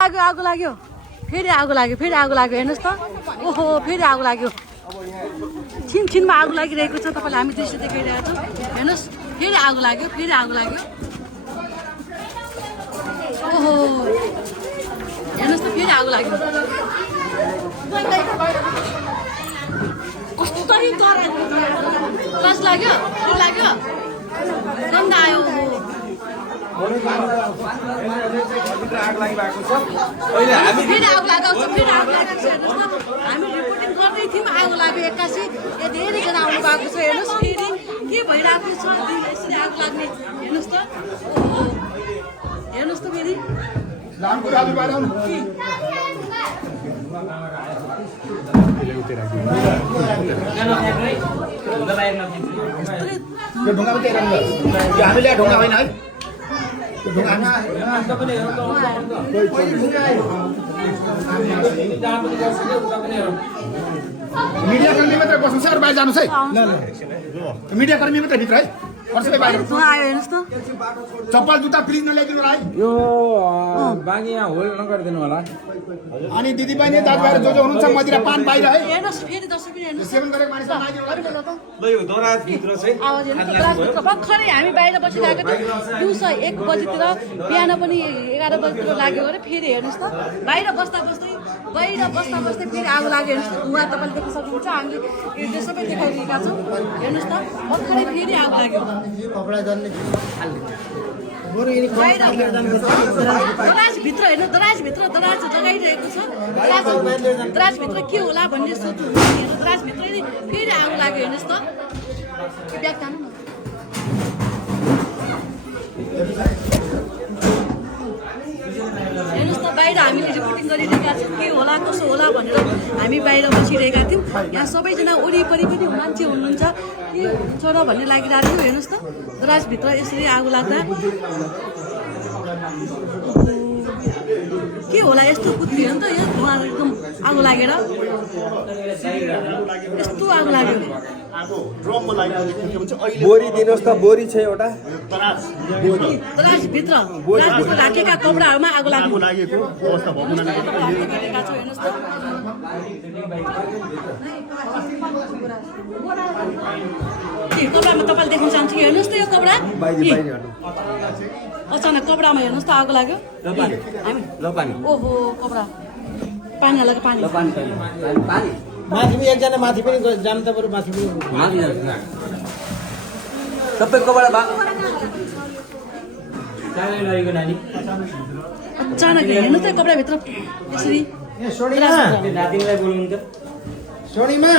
आगो लाग्यो फेरि आगो लाग्यो हेर्नुहोस् त ओहो फेरि आगो लाग्यो छिनमा आगो लागिरहेको छ तपाईँले हामी दृश्य देखाइरहेको छौँ हेर्नुहोस् फेरि आगो लाग्यो ओहो हेर्नुहोस् त फेरि आगो लाग्यो कस्तो त्रास लाग्यो गन्ध आयो फेरि आगो लगाउँछ हामी रिपोर्टिङ गर्दै थियौँ आगो लाग्यो एक्कासी धेरैजना आउनु भएको छ हेर्नुहोस् फेरि के भइरहेको छ यसरी आगो लाग्ने हेर्नुहोस् त फेरि मीडिया कर्मी मात्रै बस्नु छ अरू बाहिर जानु है मीडिया कर्मी मात्रै भित्र है चप्पल जुत्ता प्लिज नल्याइदिनु है यो बानी यहाँ होल्ड नगरिदिनु होला अनि दिदी बहिनी दाजुभाइहरू जो जो हुनुहुन्छ मदिरा पान बाहिर है हेर्नुहोस् फेरि दर्शक पनि हेर्नुहोस् सेवन गरेको मानिसलाई नआइदिनु भर्खरै हामी बाहिर बसिरहेको थियौँ दिउँसो 1 बजीतिर बिहान पनि 11 बजीतिर लाग्यो अरे फेरि हेर्नुहोस् त बाहिर बस्दा बस्दै फेरि आगो लाग्यो हेर्नुहोस् त धुवा तपाईँले देख्न सक्नुहुन्छ हामीले यो सबै देखाइरहेका छौँ हेर्नुहोस् त भर्खरै फेरि आगो लाग्यो दराजभित्र हेर्नु दराजभित्र दराज लगाइरहेको छ दराजभित्र के होला भन्ने सोध्नु दराजभित्र फेरि आगो लाग्यो हेर्नुहोस् त ब्याग तान्नु न हेर्नुहोस् त बाहिर हामीले रिपोर्टिङ गरिरहेका छौँ के होला कसो होला भनेर हामी बाहिर बसिरहेका थियौँ यहाँ सबैजना वरिपरि पनि मान्छे हुनुहुन्छ के हुन्छ र भन्ने लागिरहेको थियो हेर्नुहोस् त दराजभित्र यसरी आगो लाग्दा के होला यस्तो कुद्दियो नि त यो धुवा एकदम आगो लागेर यस्तो आगो लाग्यो बोरी दिनुहोस् त बोरी छ एउटा दराजभित्र राखेका कपडाहरूमा आगो लागेको कपडामा तपाईँले देख्न चाहन्छु हेर्नुहोस् त यो कपडा अचानक कपडामा हेर्नुहोस् त आगो लाग्यो ओहो कपडा पानी हालेको पानी माथि पनि एकजना माथि पनि जानु त बरु माथि पनि सबै कपडा अचानक हेर्नु त कपडाभित्र यसरी सोनीमा